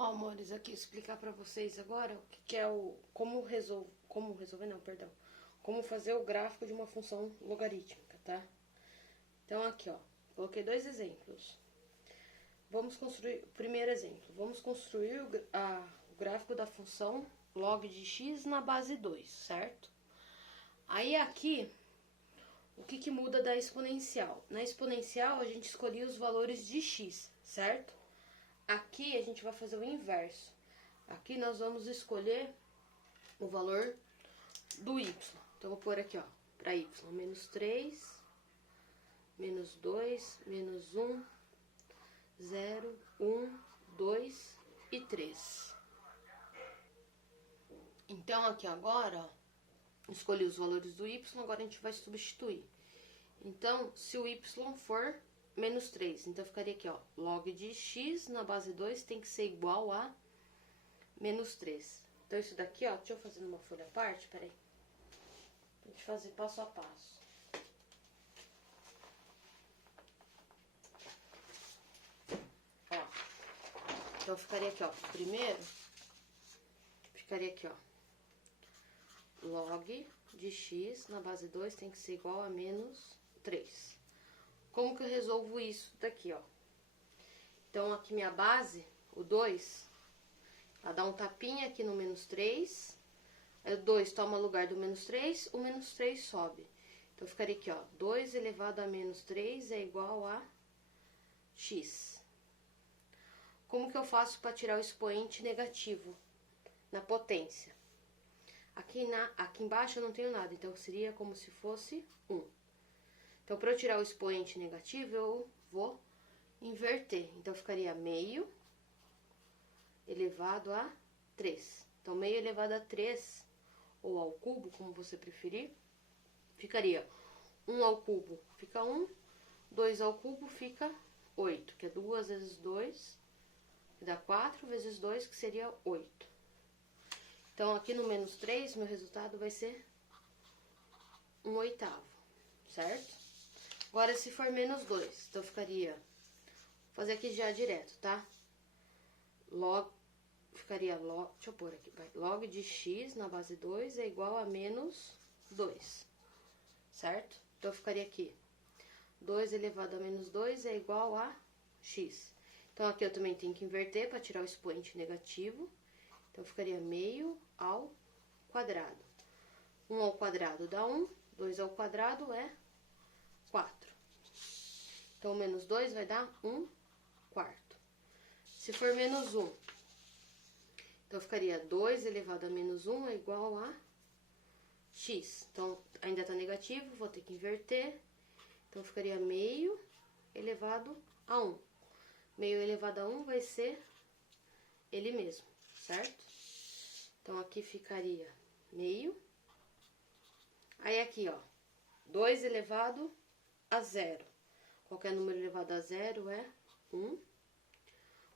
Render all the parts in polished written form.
Ó, amores, aqui explicar pra vocês agora o que é o como resolver, não, perdão. Como fazer o gráfico de uma função logarítmica, tá? Então aqui, ó, coloquei dois exemplos. Vamos construir, primeiro exemplo, vamos construir o gráfico da função log de x na base 2, certo? Aí aqui, o que muda da exponencial? Na exponencial a gente escolhia os valores de x, certo? Aqui a gente vai fazer o inverso. Aqui nós vamos escolher o valor do y. Então, vou pôr aqui, ó, para y, menos 3, menos 2, menos 1, 0, 1, 2 e 3. Então, aqui agora, ó, escolhi os valores do y, agora a gente vai substituir. Então, se o y for menos 3, então ficaria aqui, ó, log de x na base 2 tem que ser igual a menos 3. Então, isso daqui, ó, deixa eu fazer numa folha à parte, peraí. Pra gente fazer passo a passo. Ó, então ficaria aqui, ó, primeiro, ficaria aqui, ó, log de x na base 2 tem que ser igual a menos 3. Como que eu resolvo isso daqui, ó? Então, aqui minha base, o 2, ela dá um tapinha aqui no menos 3. Aí o 2 toma lugar do menos 3, o menos 3 sobe. Então, ficaria aqui, ó, 2 elevado a menos 3 é igual a x. Como que eu faço para tirar o expoente negativo na potência? Aqui embaixo eu não tenho nada, então seria como se fosse 1. Então, para eu tirar o expoente negativo, eu vou inverter. Então, ficaria meio elevado a 3. Então, meio elevado a 3, ou ao cubo, como você preferir, ficaria 1 ao cubo fica 1, 2 ao cubo fica 8, que é 2 vezes 2, que dá 4 vezes 2, que seria 8. Então, aqui no menos 3, meu resultado vai ser 1/8, certo? Agora, se for menos 2, então ficaria, vou fazer aqui já direto, tá? Ficaria log, deixa eu pôr aqui, vai, log de x na base 2 é igual a menos 2, certo? Então, ficaria aqui, 2 elevado a menos 2 é igual a x. Então, aqui eu também tenho que inverter para tirar o expoente negativo. Então, ficaria meio ao quadrado. 1 ao quadrado dá 1, 2 ao quadrado é 4. Então, menos 2 vai dar 1/4. Se for menos 1, então ficaria 2 elevado a menos 1 é igual a x. Então, ainda tá negativo, vou ter que inverter. Então, ficaria meio elevado a 1. Meio elevado a 1 vai ser ele mesmo, certo? Então, aqui ficaria meio. Aí, aqui, ó, 2 elevado a 0. Qualquer número elevado a 0 é 1.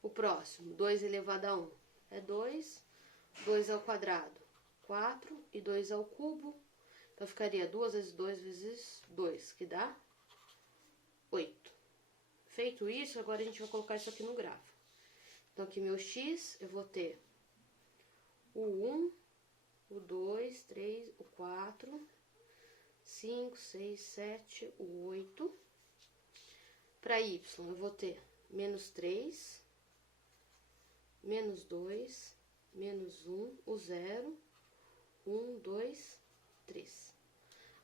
O próximo, 2 elevado a 1 é 2. 2 ao quadrado, 4. E 2 ao cubo. Então, ficaria 2 vezes 2 vezes 2, que dá 8. Feito isso, agora a gente vai colocar isso aqui no gráfico. Então, aqui meu x, eu vou ter o 1, o 2, 3, o 4, 5, 6, 7, o 8. Para y, eu vou ter menos 3, menos 2, menos 1, o 0, 1, 2, 3.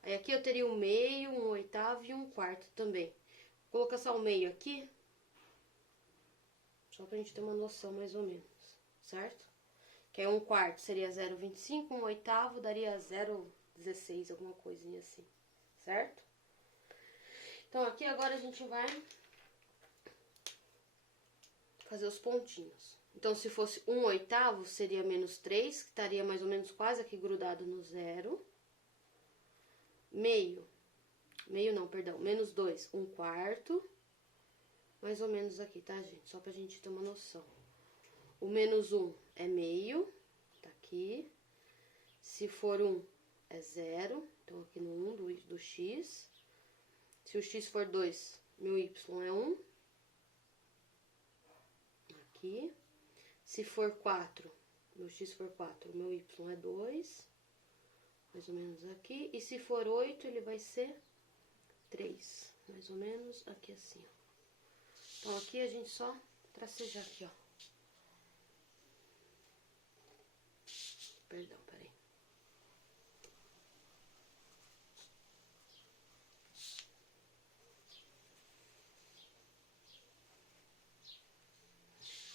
Aí, aqui eu teria um meio, 1/8 e 1/4 também. Vou colocar só o meio aqui, só pra gente ter uma noção mais ou menos, certo? Que aí 1/4 seria 0,25, 1/8 daria 0,16, alguma coisinha assim, certo? Então, aqui agora a gente vai fazer os pontinhos. Então, se fosse 1/8, seria menos 3, que estaria mais ou menos quase aqui grudado no 0. Meio não, perdão, menos 2, 1/4. Mais ou menos aqui, tá, gente? Só pra gente ter uma noção. O menos 1 é meio, tá aqui. Se for 1, é 0. Então, aqui no 1 do x. Se o x for 2, meu y é 1. Aqui. Se for 4, meu x for 4, meu y é 2, mais ou menos aqui. E se for 8, ele vai ser 3, mais ou menos aqui assim, ó. Então, aqui a gente só tracejar aqui, ó. Perdão, peraí.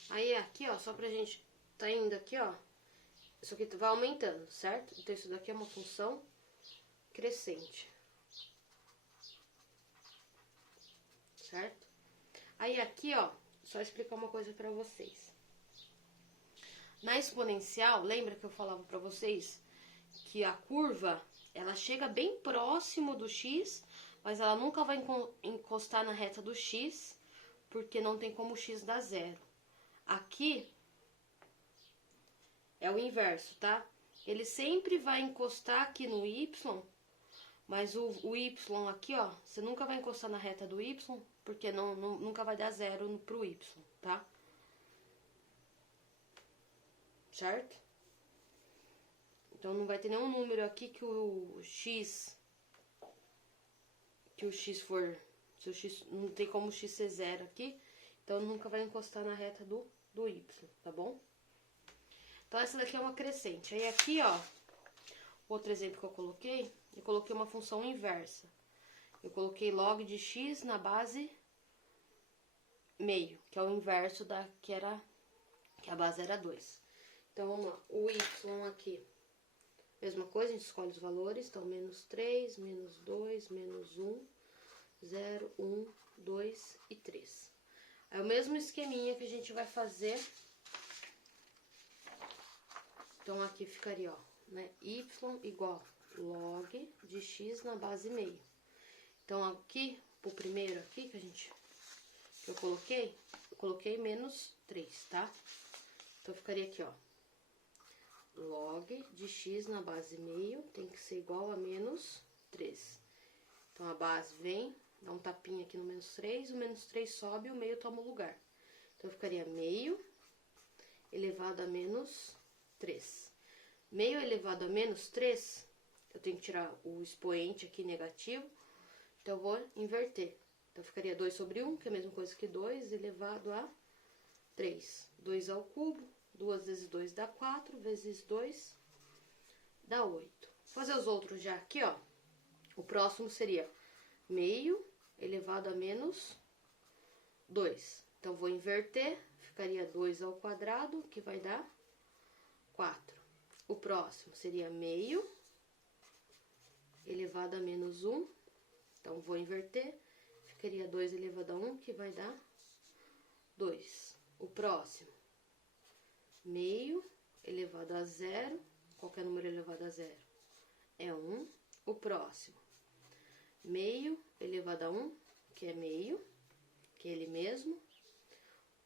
Aí, aqui, ó, só pra gente tá indo aqui, ó. Isso aqui vai aumentando, certo? Então, isso daqui é uma função crescente. Certo? Aí, aqui, ó, só explicar uma coisa pra vocês. Na exponencial, lembra que eu falava pra vocês que a curva, ela chega bem próximo do x, mas ela nunca vai encostar na reta do x, porque não tem como o x dar zero. Aqui é o inverso, tá? Ele sempre vai encostar aqui no y, mas o y aqui, ó, você nunca vai encostar na reta do y, porque nunca vai dar zero pro y, tá? Certo? Então, não vai ter nenhum número aqui que o x for... Se o x, não tem como o x ser zero aqui, então nunca vai encostar na reta do y, tá bom? Então, essa daqui é uma crescente. Aí, aqui, ó, outro exemplo que eu coloquei uma função inversa. Eu coloquei log de x na base meio, que é o inverso da que a base era 2. Então, vamos lá. O y aqui, mesma coisa, a gente escolhe os valores. Então, menos 3, menos 2, menos 1, 0, 1, 2 e 3. É o mesmo esqueminha que a gente vai fazer. Então, aqui ficaria, ó, né, y igual log de x na base meio. Então, aqui, pro primeiro aqui que eu coloquei menos 3, tá? Então, ficaria aqui, ó, log de x na base meio tem que ser igual a menos 3. Então, a base vem, dá um tapinha aqui no menos 3, o menos 3 sobe e o meio toma o lugar. Então, ficaria meio elevado a menos 3. Meio elevado a menos 3, eu tenho que tirar o expoente aqui negativo, então eu vou inverter. Então, ficaria 2 sobre 1, que é a mesma coisa que 2 elevado a 3. 2 ao cubo, 2 vezes 2 dá 4, vezes 2 dá 8. Vou fazer os outros já aqui, ó. O próximo seria meio elevado a menos 2. Então, vou inverter, ficaria 2 ao quadrado, que vai dar 4. O próximo seria meio elevado a menos 1. Então, vou inverter, ficaria 2 elevado a 1, que vai dar 2. O próximo, meio elevado a 0, qualquer número elevado a 0 é 1. O próximo, meio elevado a 1, que é meio, que é ele mesmo.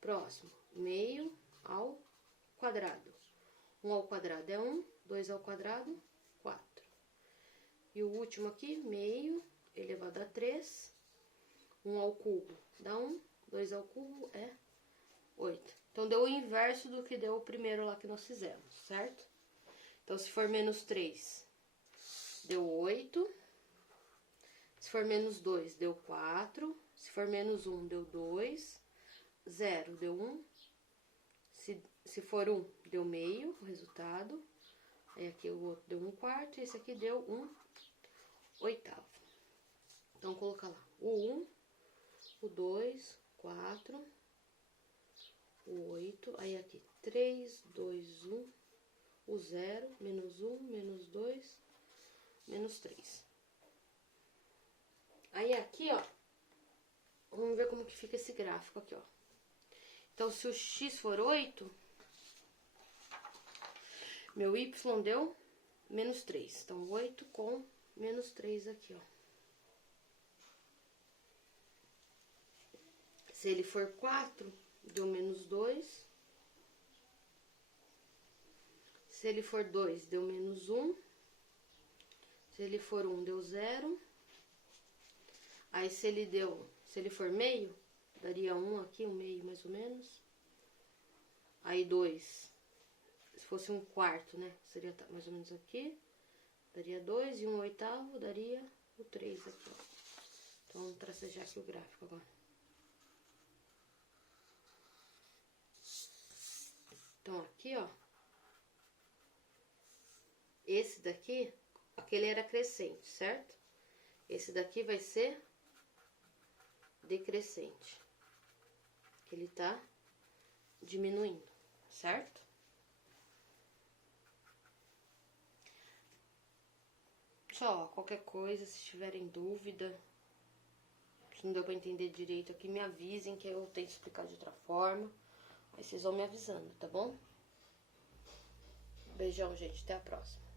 Próximo, meio ao quadrado. 1 ao quadrado é 1, 2 ao quadrado, 4. E o último aqui, meio elevado a 3, 1 ao cubo dá 1, 2 ao cubo é 8. Então, deu o inverso do que deu o primeiro lá que nós fizemos, certo? Então, se for menos 3, deu 8. Se for menos 2, deu 4. Se for menos 1, deu 2. 0, deu 1. Se for 1, deu meio, o resultado. Aí, aqui o outro deu 1/4 e esse aqui deu 1/8. Então, vou colocar lá o 1, o 2, 4, o 8. Aí, aqui 3, 2, 1, o 0, menos 1, menos 2, menos 3. Aí, aqui, ó, vamos ver como que fica esse gráfico aqui, ó. Então, se o x for 8, meu y deu menos 3. Então, 8 com menos 3 aqui, ó. Se ele for 4, deu menos 2. Se ele for 2, deu menos 1. Se ele for 1, deu 0. Aí, se ele for meio, daria 1 aqui, um meio mais ou menos. Aí 2, se fosse um quarto, né? Seria mais ou menos aqui. Daria 2 e 1/8 daria o 3 aqui, ó. Então, vamos tracejar aqui o gráfico agora. Então, aqui, ó. Esse daqui, aquele era crescente, certo? Esse daqui vai ser decrescente. Que ele tá diminuindo, certo? Só, qualquer coisa, se tiverem dúvida, se não deu pra entender direito aqui, me avisem que eu tento explicar de outra forma. Aí vocês vão me avisando, tá bom? Beijão, gente. Até a próxima.